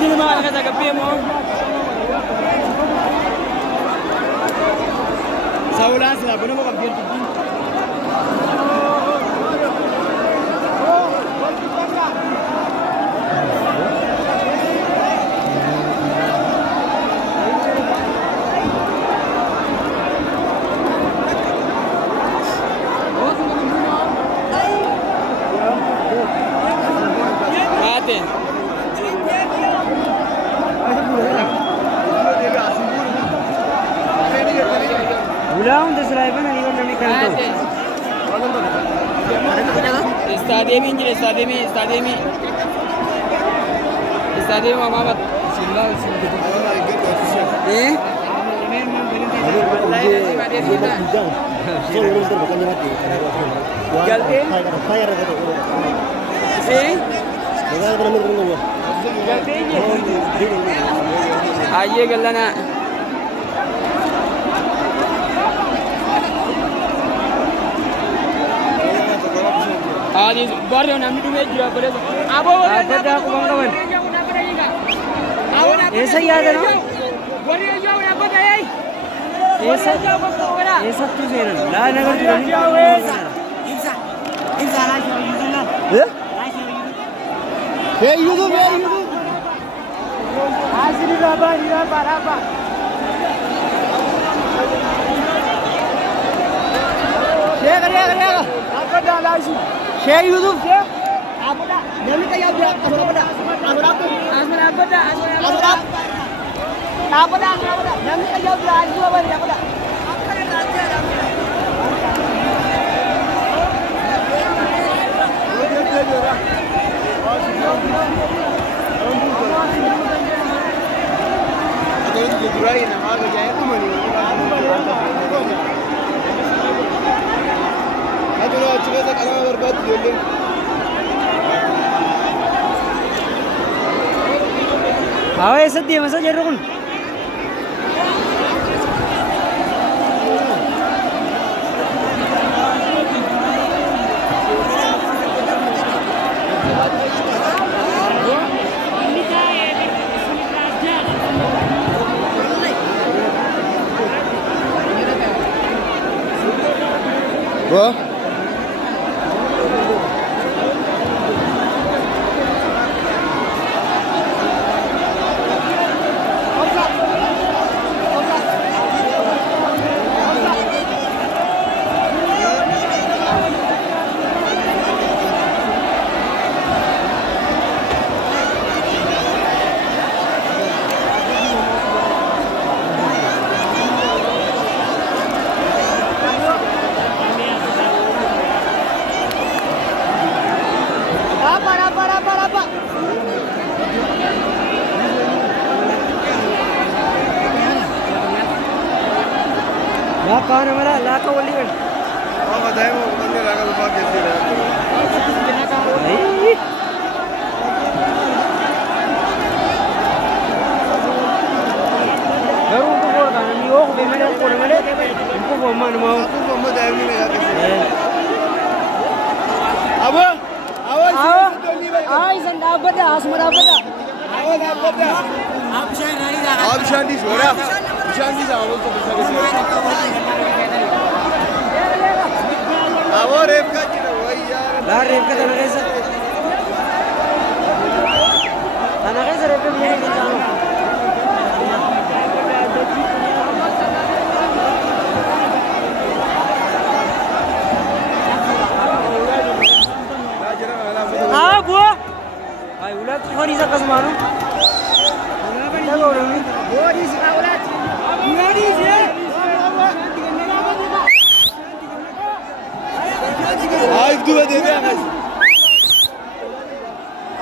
Ini mah kata kepi mo. Saulan sila puno mo kampiyon tupi. Ulang tu selain mana ni kami kantor. Stadium ini, Muhammad. Eh? आइए गल्ला ना आज इस बार जो नाम तुम्हें जिया बोले अब Apa aku bang kawan? ऐसा ही याद है ना? ऐसा क्यों से रहा? ला नगर जो नहीं इंसान आज यूज़ ना? ये यूज़ आज नहीं रहा बारा Share apa dah lagi? Share YouTube share. Apa dah? Nanti kayak apa? Apa dah? Nanti kayak apa dah? Awak sedih masa jadi rukun. Wah. Apa? Lah kau nama lah kau boleh kan? Oh, बताए वो बंदे लगा तो बात कैसे रहा? Baru tu kau kan ni oh bagaimana kau nama dia? Kau buat mana mau? Aku mau बताए नहीं लगा कैसे? अब Isan dapat dah, semua dapat dah. आप शांति छोड़ा शांति से आओ तो आओ रेप का किधर वही यार Lah rep ka tanah kaisa. Tanah kaisa rep ka biar kita tahu. Ah buah. Ay ulat hari sa kasmano. Ulat ka orang ni. Hari sa ulat. Hari sa. आज तू दे दे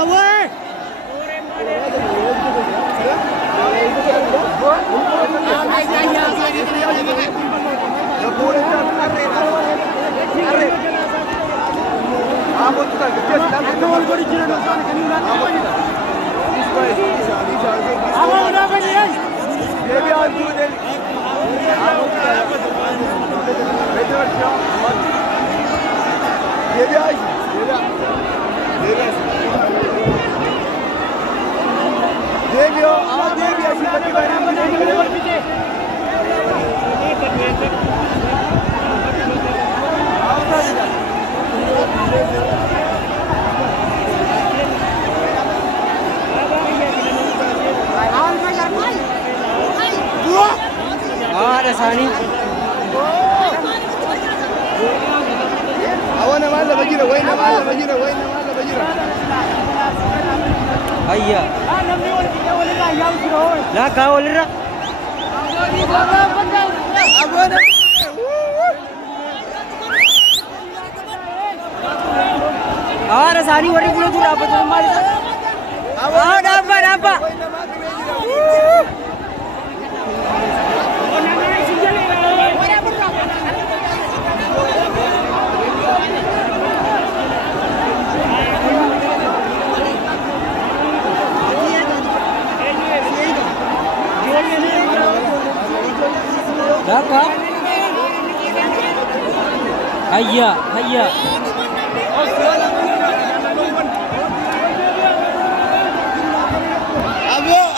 Awar. ثاني أوانا ما له بجرا وين ما له بجرا وين ما له بجرا هيا لا كاول را أوانا آره ثاني وري بلو ترى apa tu mari apa Apa? Hayya, hayya.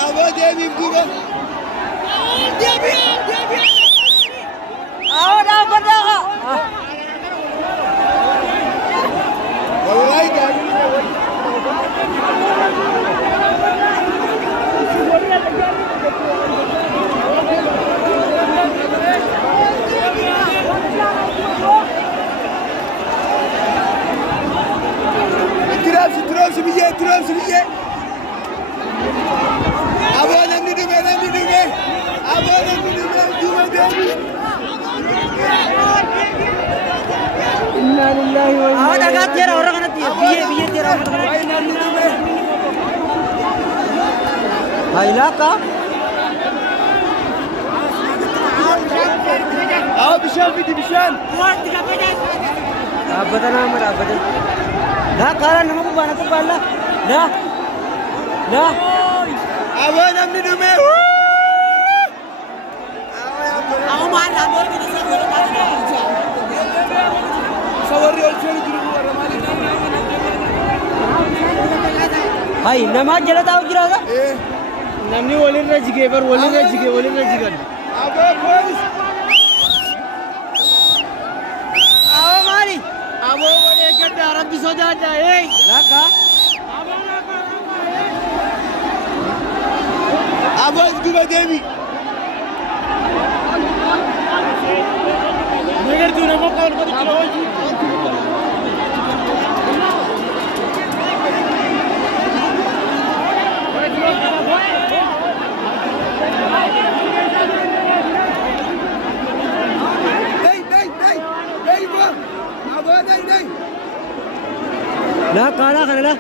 Abo dia juga. Dia. Dapat dah. Wallahi dah. Terus bije. Abo namni dume. Abo namni dume dia. Inna lillahi wa inna ilaihi. Ada kat dia orang kan dia. Biye dia orang kan. Hailaka. Bishan fiti bishan. Abadan amar abadan. Dah karan nama bana tu bala. Dah. Abo namni dume. Aku malah mau kita Sawari olseni dulu ramali. Hai nama jala tahu jira dah. namni walin rajige bar walin rajige. Abo polis. Awo mari. Abo wale gadda Arab bi sojada Laka. Abo juga demi. Negar tu nama kau nak kilo. Dah kalah kan dah.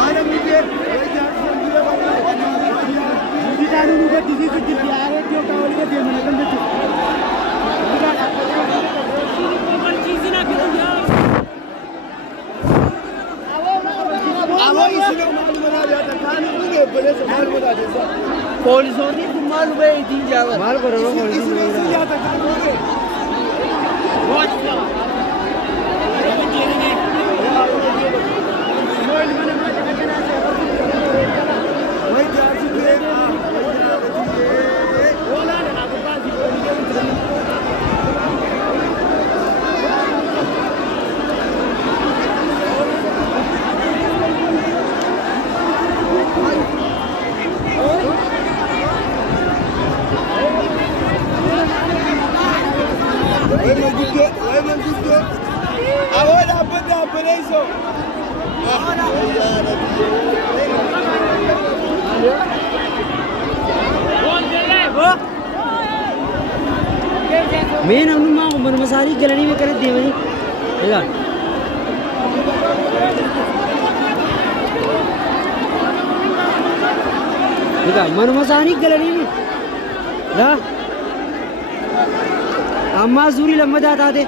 Ada mikir. Kita dulu ke di situ di area dia kawal ke dia mana kan betul. Awal इसलिए मालूम बना जाता खाने को नहीं बड़े से मालूम बता देता Polis ni tu malu be di jawa. माल करो ना इसलिए जाता खाने को Ahora apa eso? मैं ना उन्हें माँ मन मसाली गलनी में करे दे वही देखा मन मसाली गलनी में ला अम्मा सूरी लम्बा जाता थे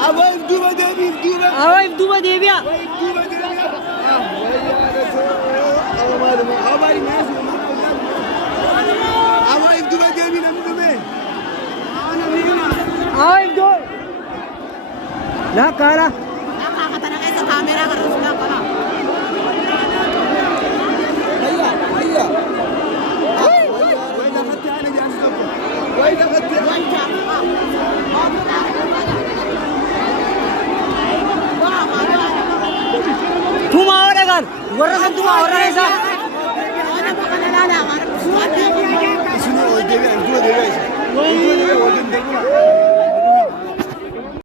Abo Duba Devi. Awal Duba Devia. Awal Do. Lah kala. Nakakata na kayo sa camera harus na pala. Ayya. Wait, dapat yan ang yan stop. Wait, dapat yan. तुम आओ रे घर वर्रा से तुम आओ रे ऐसा